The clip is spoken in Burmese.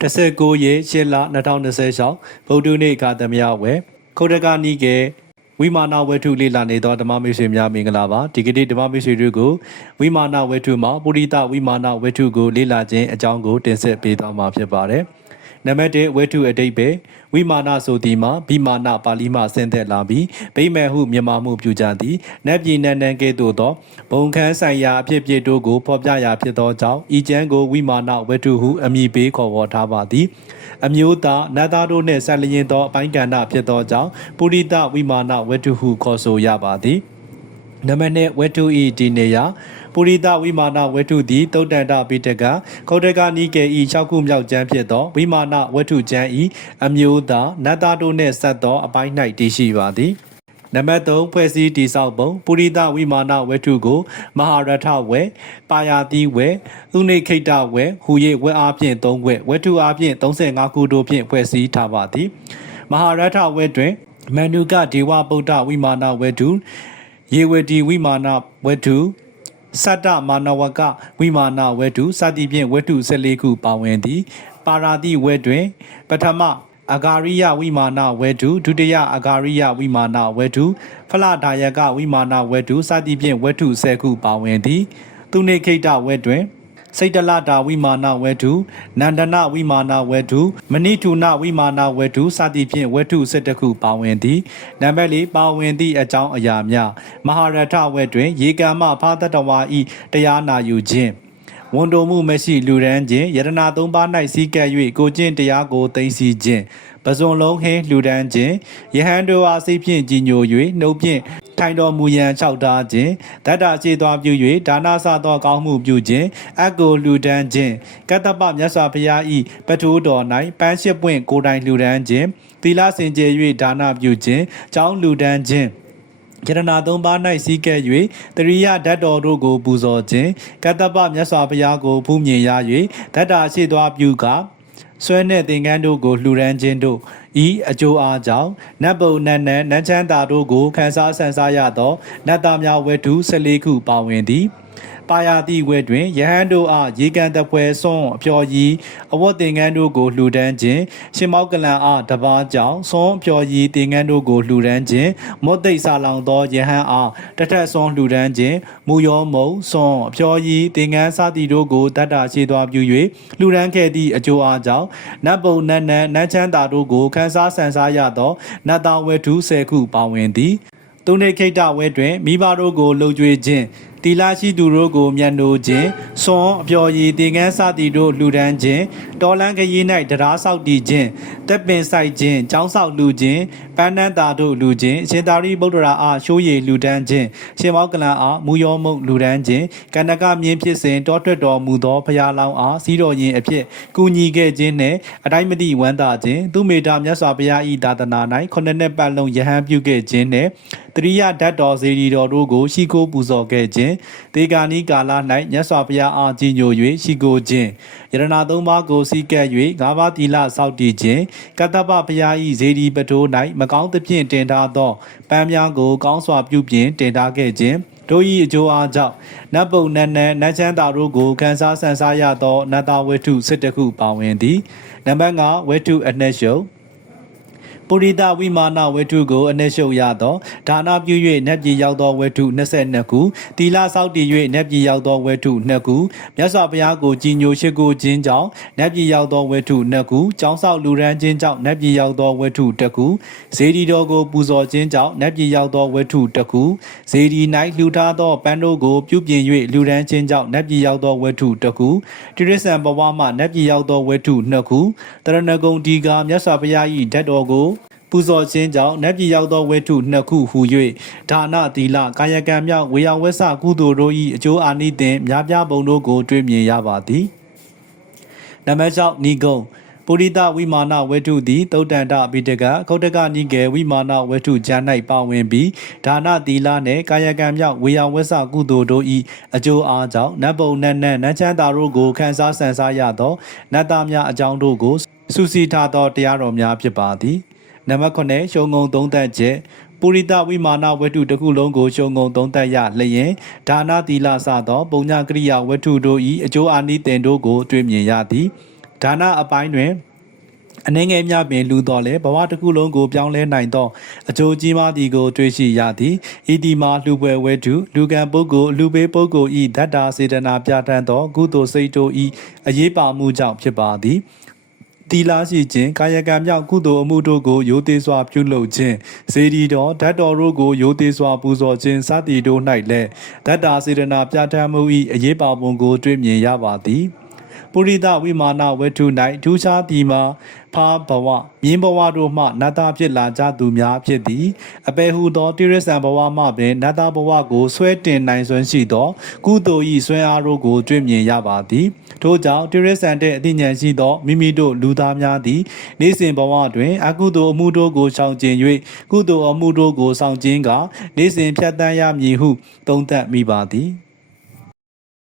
19ရက်8လ2026ဗုဒ္ဓနေ့အခါသမယဝဲခုတ်တကနီးကဝိမာနဝတ္ထုလေ့လာနေသောဓမ္မမိတ်ဆွေများမင်္ဂလာပါဒီကနေ့ဓမ္မမိတ်ဆွေတို့ကိုဝိမာနဝတ္ထုမှာပုရိသဝိမာနဝတ္ထုကိုလေ့လာခြင်းအကြောင်းကိုတင်ဆက်ပေးသွားမှာဖြစ်ပါတယ်နံပါတ်1ဝတ္ထုအဓိပ္ပာယ်ဝိမာနဆိုသည်မှာဘိမာနပါဠိမှဆင်းသက်လာပြီးဗိမေဟုမြန်မာမှုပြုကြသည်နတ်ပြည်နန်းနန်းကဲ့သို့သောဘုံခန်းဆိုင်ရာအဖြစ်ဖြစ်တို့ကိုဖော်ပြရာဖြစ်သောကြောင့်ဤကျမ်းကိုဝိမာနဝတ္ထုဟုအမည်ပေးခေါ်ဝေါ်ထားပါသည်အမျိုးသားနတ်သားတို့နှင့်ဆက်လျင်သောအပိုင်းကဏ္ဍဖြစ်သောကြောင့်ပုရိသဝိမာနဝတ္ထုဟုခေါ်ဆိုရပါသည်နံပါတ်2ဝတ္ထုဤဒီနေရာပုရိသဝိမာနဝတ္ထုသည်သုတ်တန္တပိဋကခုတ်တကနီးကေဤ6ခုမြောက်ကျမ်းဖြစ်သောဝိမာနဝတ္ထုကျမ်းဤအမျိုးသားနတ်သားတို့နှင့်ဆက်သောအပိုင်း၌တည်ရှိပါသည်နံပါတ်3ဖွဲ့စည်းတည်ဆောက်ပုံပုရိသဝိမာနဝတ္ထုကိုမဟာရထဝေပါယာတိဝေဥနိခိတဝေဟူ၍ဝက်အားဖြင့်3ဝက်ဝတ္ထုအားဖြင့်35ခုတို့ဖြင့်ဖွဲ့စည်းထားပါသည်မဟာရထဝေတွင်မန္နုကဒေဝဗုဒ္ဓဝိမာနဝတ္ထုယေဝတီဝိမာနဝတ္ထုစတ္တမာနဝကဝိမာနဝတ္ထုစသည်ဖြင့်ဝတ္ထု14ခုပါဝင်သည်ပါရာတိဝဲတွင်ပထမအဂါရိယဝိမာနဝတ္ထုဒုတိယအဂါရိယဝိမာနဝတ္ထုဖလဒါယကဝိမာနဝတ္ထုစသည်ဖြင့်ဝတ္ထု10ခုပါဝင်သည်သူနေခိတဝဲတွင်စိတ်တလတာဝိမာနဝတ္ထုနန္ဒနဝိမာနဝတ္ထုမဏိထုနဝိမာနဝတ္ထုစသည်ဖြင့်ဝတ္ထု17ခုပါဝင်သည်နံပါတ်4ပါဝင်သည့်အကြောင်းအရာများမဟာရထဝက်တွင်ရေကံမဖာသတ္တဝါဤတရားနာယူခြင်းဝန်တိုမှုမရှိလူရန်ခြင်းယရနာ3ပါး၌စီးကပ်၍ကိုကျင့်တရားကိုသိသိခြင်းပဇွန်လုံးဟင်းလှူဒန်းခြင်းယဟန်တို့အားစိတ်ဖြင့်ကြီးညို၍နှုတ်ဖြင့်ထိုင်တော်မူရန်၆တားခြင်းတတ္တရှိသွားပြု၍ဒါနစသောကောင်းမှုပြုခြင်းအကိုလှူဒန်းခြင်းကတ္တပမြတ်စွာဘုရား၏ပထိုးတော်၌ပန်းရှစ်ပွင့်ကိုယ်တိုင်လှူဒန်းခြင်းသီလစင်ကြယ်၍ဒါနပြုခြင်းကျောင်းလှူဒန်းခြင်းယရနာ3ပါး၌စီးကဲ့၍တရိယဓာတ်တော်တို့ကိုပူဇော်ခြင်းကတ္တပမြတ်စွာဘုရားကိုဖူးမြင်ရ၍ဓာတ္တရှိသွားပြုကဆွဲနှင့်သင်္ကန်းတို့ကိုလှူဒန်းခြင်းတို့ဤအကျိုးအားကြောင့်နတ်ပုံနတ်နတ်ချမ်းသာတို့ကိုခန်းစားဆန်စားရသောနတ်သားများဝတ္ထု14ခုပါဝင်သည်ပါယာတိဝဲတွင်ယဟန်တို့အားရေကန်တပွဲစွန်းအဖျော်ရည်အဝတ်သင်္ကန်းတို့ကိုလှူဒန်းခြင်းရှင်မောက်ကလန်အားတပါးကြောင့်စွန်းအဖျော်ရည်သင်္ကန်းတို့ကိုလှူဒန်းခြင်းမော့သိပ်စာလောင်သောယဟန်အားတထက်စွန်းလှူဒန်းခြင်းမူယောမုံစွန်းအဖျော်ရည်သင်္ကန်းစသည်တို့ကိုတတ္တရှိသွားပြု၍လှူဒန်းခဲ့သည့်အကျိုးအားကြောင့်နတ်ပုံနတ်နတ်ချမ်းသာတို့ကိုခန်းစားဆန်စားရသောနတ်သားဝတ္ထု10ခုပါဝင်သည်သူနေခိတဝဲတွင်မိဘတို့ကိုလှုပ်ကြွေးခြင်းတီလာရှိသူတို့ကိုမျက်နှိုးခြင်းစွန်အပျော်ရည်သင်္ကန်းစသည်တို့လှူဒန်းခြင်းတော်လန်းခရီး၌တရားဆောက်တည်ခြင်းတက်ပင်ဆိုင်ခြင်းကျောင်းဆောက်လှူခြင်းပန်းနှန်းသာတို့လှူခြင်းအရှင်သာရိပုတ္တရာအားရှိုးရည်လှူဒန်းခြင်းရှင်မောကလန်အားမူယောမုတ်လှူဒန်းခြင်းကန္နကမြင်းဖြစ်စဉ်တောထွက်တော်မူသောဘုရားလောင်းအားစီးတော်ရင်အဖြစ်ကူညီခဲ့ခြင်းနှင့်အတိုင်းမတိဝမ်းသာခြင်းသူမေတ္တာမြတ်စွာဘုရား၏သာသနာ၌9နှစ်ပတ်လုံးယဟန်ပြုခဲ့ခြင်းနှင့်တရိယဓာတ်တော်စေတီတော်တို့ကိုရှိခိုးပူဇော်ခဲ့ခြင်းဒေဂာနီကာလ၌မြတ်စွာဘုရားအားကြီးညို၍ရှိခိုးခြင်းယရနာ3ပါးကိုစီးကပ်၍၅ပါးသီလစောင့်တည်ခြင်းကတ္တပဘုရား၏ဇေဒီပထိုး၌မကောင်းသဖြင့်တင်ထားသောပန်းများကိုကောင်းစွာပြုပြင်တင်ထားခဲ့ခြင်းတို့၏အကျိုးအားကြောင့်နတ်ပုံနတ်နတ်ချမ်းသာတို့ကိုခန်းစားဆန်စားရသောနတ်သားဝတ္ထု17ခုပါဝင်သည်နံပါတ်5ဝတ္ထုအနှက်ရှုပ်ပုရိသဝိမာနဝတ္ထုကိုအနှက်ရှုပ်ရသောဒါနပြု၍နတ်ပြည်ရောက်သောဝတ္ထု22ခုတီလာဆောက်တည်၍နတ်ပြည်ရောက်သောဝတ္ထု2ခုမြတ်စွာဘုရားကိုကြီးညိုရှိခိုးခြင်းကြောင့်နတ်ပြည်ရောက်သောဝတ္ထု2ခုကျောင်းဆောက်လူရန်ခြင်းကြောင့်နတ်ပြည်ရောက်သောဝတ္ထု1ခုဇေဒီတော်ကိုပူဇော်ခြင်းကြောင့်နတ်ပြည်ရောက်သောဝတ္ထု1ခုဇေဒီ၌လှူထားသောပန်းတို့ကိုပြုပြင်၍လူရန်ခြင်းကြောင့်နတ်ပြည်ရောက်သောဝတ္ထု1ခုတိရစ္ဆာန်ဘဝမှနတ်ပြည်ရောက်သောဝတ္ထု2ခုတရဏဂုံဒီကာမြတ်စွာဘုရား၏ဓာတ်တော်ကိုပူဇော်ခြင်းကြောင့်နတ်ပြည်ရောက်သောဝတ္ထု2ခုဟူ၍ဒါနသီလကာယကံမြောက်ဝေယဝဆကုသိုလ်တို့၏အကျိုးအာနိသင်များပြားပုံတို့ကိုတွေ့မြင်ရပါသည်နံပါတ်6နိဂုံပုရိသဝိမာနဝတ္ထုသည်သုတ်တန္တပိဋကခုတ်တကနိကေဝိမာနဝတ္ထုကျမ်း၌ပါဝင်ပြီးဒါနသီလနှင့်ကာယကံမြောက်ဝေယဝဆကုသိုလ်တို့၏အကျိုးအားကြောင့်နတ်ပုံနတ်ချမ်းသာတို့ကိုခန်းစားဆန်စားရသောနတ်သားများအကြောင်းတို့ကိုစုစည်းထားသောတရားတော်များဖြစ်ပါသည်နံပါတ်9ရှုံငုံသုံးသက်ချက်ပုရိသဝိမာနဝတ္ထုတစ်ခုလုံးကိုရှုံငုံသုံးသက်ရလျင်ဒါနသီလစသောပုံညာကရိယာဝတ္ထုတို့၏အကျိုးအာနိသင်တို့ကိုတွေ့မြင်ရသည် ဒါနအပိုင်းတွင်အနေငယ်များပင်လူတော်လဲဘဝတစ်ခုလုံးကိုပြောင်းလဲနိုင်သောအကျိုးကြီးမားသည်ကိုတွေ့ရှိရသည်ဤဒီမှာလူပွဲဝဲတုလူကံပုဂ္ဂိုလ်လူပေးပုဂ္ဂိုလ်ဤဓာတ်တာစေတနာပြဋ္ဌာန်းသောကုသိုလ်စိတ်တို့ဤအရေးပါမှုကြောင့်ဖြစ်ပါသည်တီလာရှိခြင်းကာယကံမြောက်ကုသိုလ်အမှုတို့ကိုရိုသေစွာပြုလုပ်ခြင်းစေတီတော်ဓာတ်တော်တို့ကိုရိုသေစွာပူဇော်ခြင်းစသည်တို့၌လည်းဓာတ်တာစေတနာပြဋ္ဌာန်းမှု၏အရေးပါပုံကိုတွေ့မြင်ရပါသည်ပုရိသဝိမာနဝတ္ထု၌ဒုရှားသည်မှာဖာဘဝမြင်းဘဝတို့မှနတ်သားဖြစ်လာကြသူများဖြစ်သည်အပေဟုသောတိရစ္ဆာန်ဘဝမှပင်နတ်သားဘဝကိုဆွဲတင်နိုင်စွမ်းရှိသောကုသိုလ်၏ဆွဲအားတို့ကိုတွေ့မြင်ရပါသည်ထို့ကြောင့်တိရစ္ဆာန်တဲ့အသိဉာဏ်ရှိသောမိမိတို့လူသားများသည်နေ့စဉ်ဘဝတွင်အကုသိုလ်အမှုတို့ကိုရှောင်ကျဉ်၍ကုသိုလ်အမှုတို့ကိုဆောင်ကျဉ်ကနေ့စဉ်ဖြတ်သန်းရမည်ဟုသုံးသပ်မိပါသည်